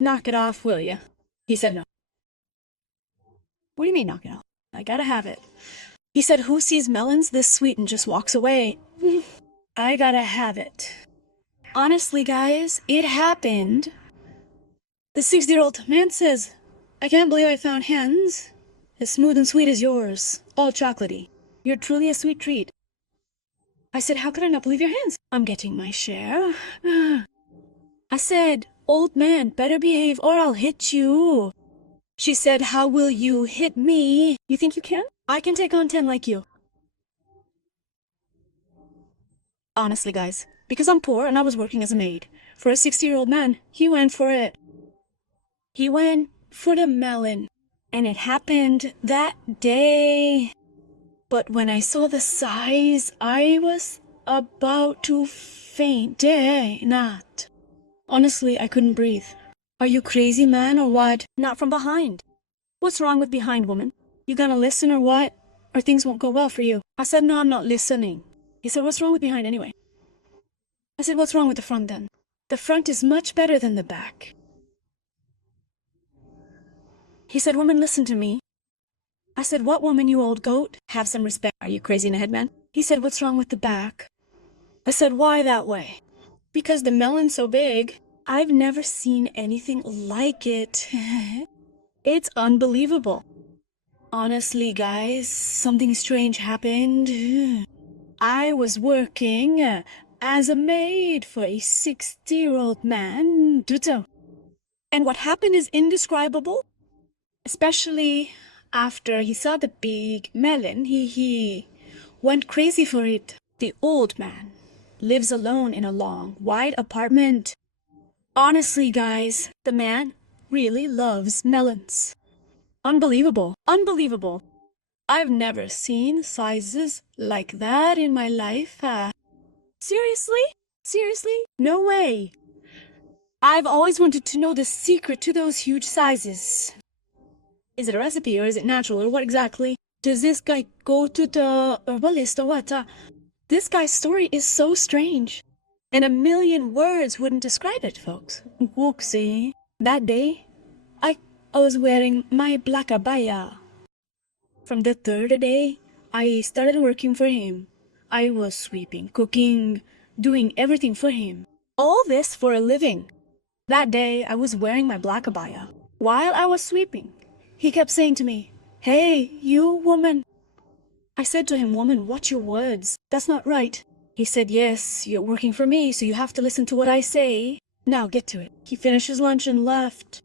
Knock it off, will you? He said no. What do you mean knock it off? I gotta have it. He said, who sees melons this sweet and just walks away? I gotta have it. Honestly, guys, it happened. The 60-year-old man says, I can't believe I found hands as smooth and sweet as yours, all chocolatey. You're truly a sweet treat. I said, how could I not believe your hands? I'm getting my share. I said, old man, better behave or I'll hit you. She said, how will you hit me? You think you can? I can take on 10 like you. Honestly, guys, because I'm poor and I was working as a maid for a 60-year-old man, he went for it. He went for the melon. And it happened that day. But when I saw the size, I was about to faint. Not. Honestly, I couldn't breathe. Are you crazy, man, or what? Not from behind. What's wrong with behind, woman? You gonna listen or what? Or things won't go well for you. I said, no, I'm not listening. He said, what's wrong with behind anyway? I said, what's wrong with the front then? The front is much better than the back. He said, woman, listen to me. I said, what woman, you old goat? Have some respect. Are you crazy in the head, man? He said, what's wrong with the back? I said, why that way? Because the melon's so big. I've never seen anything like it. It's unbelievable. Honestly, guys, something strange happened. I was working as a maid for a 60-year-old man. And what happened is indescribable. Especially after he saw the big melon, he went crazy for it. The old man lives alone in a long, wide apartment. Honestly, guys, the man really loves melons. Unbelievable. Unbelievable. I've never seen sizes like that in my life. Seriously? Seriously? No way. I've always wanted to know the secret to those huge sizes. Is it a recipe or is it natural or what exactly? Does this guy go to the herbalist or what? This guy's story is so strange. And 1,000,000 words wouldn't describe it, folks. Whoopsie. That day, I was wearing my black abaya. From the third day, I started working for him. I was sweeping, cooking, doing everything for him. All this for a living. That day, I was wearing my black abaya. While I was sweeping, he kept saying to me, hey, you woman. I said to him, woman, watch your words. That's not right. He said, yes, you're working for me, so you have to listen to what I say. Now get to it. He finished his lunch and left.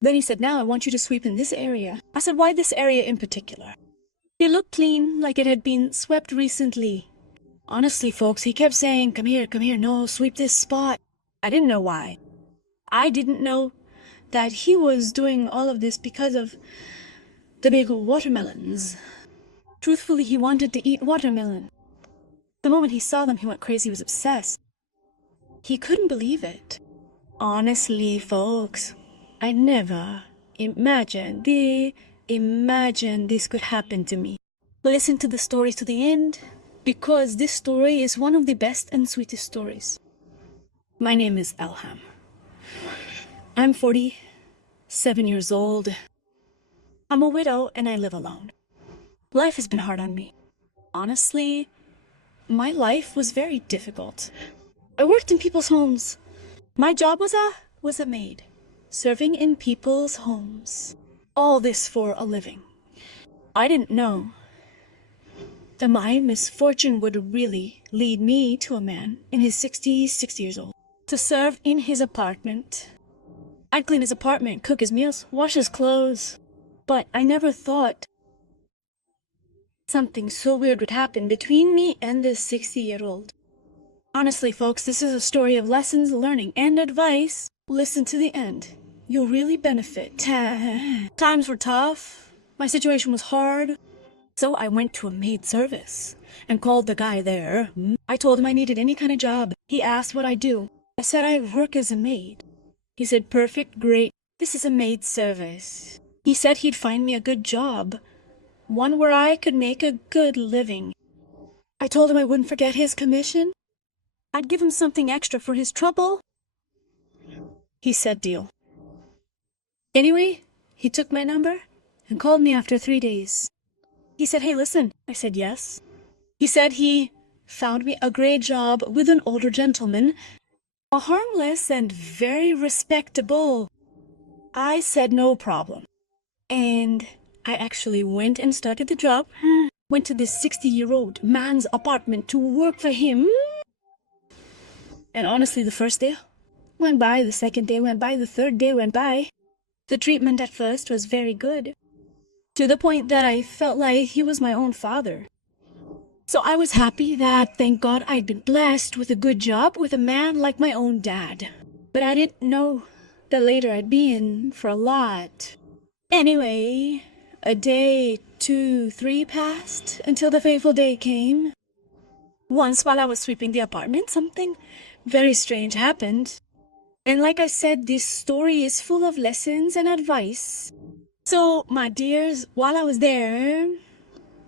Then he said, now I want you to sweep in this area. I said, why this area in particular? It looked clean, like it had been swept recently. Honestly, folks, he kept saying, come here, no, sweep this spot. I didn't know why. I didn't know that he was doing all of this because of the big watermelons. Truthfully, he wanted to eat watermelon. The moment he saw them, he went crazy, he was obsessed. He couldn't believe it. Honestly, folks, I never imagined this could happen to me. Listen to the story to the end, because this story is one of the best and sweetest stories. My name is Elham. I'm 47 years old. I'm a widow and I live alone. Life has been hard on me. Honestly, my life was very difficult. I worked in people's homes. My job was a maid, serving in people's homes. All this for a living. I didn't know that my misfortune would really lead me to a man in his 60 years old, to serve in his apartment. I'd clean his apartment, cook his meals, wash his clothes. But I never thought something so weird would happen between me and this 60-year-old. Honestly, folks, this is a story of lessons, learning, and advice. Listen to the end. You'll really benefit. Times were tough. My situation was hard. So I went to a maid service and called the guy there. I told him I needed any kind of job. He asked what I do. I said I work as a maid. He said, perfect, great. This is a maid service. He said he'd find me a good job, one where I could make a good living. I told him I wouldn't forget his commission. I'd give him something extra for his trouble. He said, deal. Anyway, he took my number and called me after 3 days. He said, "Hey, listen." I said, "Yes." He said he found me a great job with an older gentleman, a harmless and very respectable. I said no problem. And I actually went and started the job. Went to this 60-year-old man's apartment to work for him. And honestly, the first day went by, the second day went by, the third day went by. The treatment at first was very good, to the point that I felt like he was my own father. So I was happy that, thank God, I'd been blessed with a good job with a man like my own dad. But I didn't know that later I'd be in for a lot. Anyway, a day, 2, 3 passed until the fateful day came. Once while I was sweeping the apartment, something very strange happened. And like I said, this story is full of lessons and advice. So, my dears, while I was there,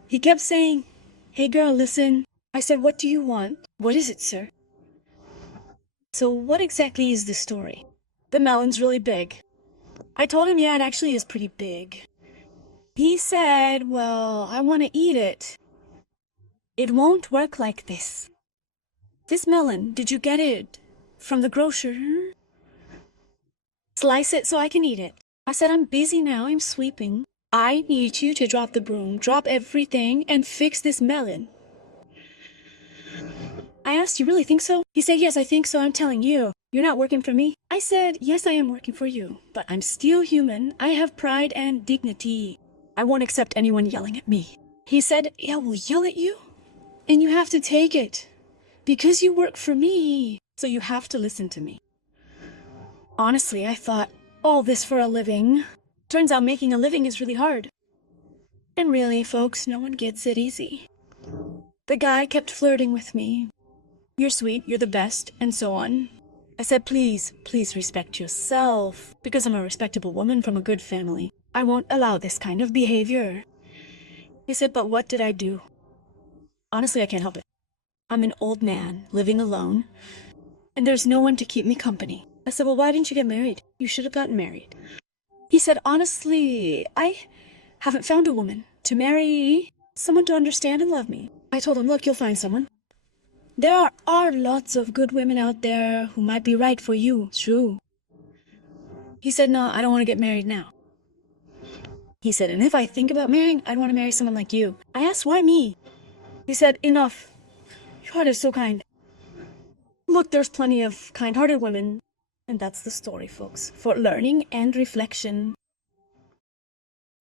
he kept saying, "Hey girl, listen." I said, "What do you want?" "What is it, sir?" "So what exactly is the story?" "The melon's really big." I told him, yeah, it actually is pretty big. He said, "Well, I want to eat it." "It won't work like this. This melon, did you get it from the grocer? Slice it so I can eat it." I said, "I'm busy now, I'm sweeping. I need you to drop the broom, drop everything, and fix this melon." I asked, "You really think so?" He said, "Yes, I think so. I'm telling you. You're not working for me." I said, "Yes, I am working for you, but I'm still human. I have pride and dignity. I won't accept anyone yelling at me." He said, "Yeah, we'll yell at you, and you have to take it, because you work for me, so you have to listen to me." Honestly, I thought, all this for a living. Turns out making a living is really hard. And really, folks, no one gets it easy. The guy kept flirting with me. "You're sweet, you're the best," and so on. I said, please respect yourself, because I'm a respectable woman from a good family. I won't allow this kind of behavior. He said, "But what did I do?" Honestly, I can't help it. I'm an old man, living alone, and there's no one to keep me company. I said, "Well, why didn't you get married? You should have gotten married." He said, "Honestly, I haven't found a woman to marry, someone to understand and love me." I told him, "Look, you'll find someone. There are lots of good women out there who might be right for you, true." He said, "No, I don't want to get married now." He said, "And if I think about marrying, I'd want to marry someone like you." I asked, "Why me?" He said, "Enough. Your heart is so kind. Look, there's plenty of kind-hearted women." And that's the story, folks, for learning and reflection.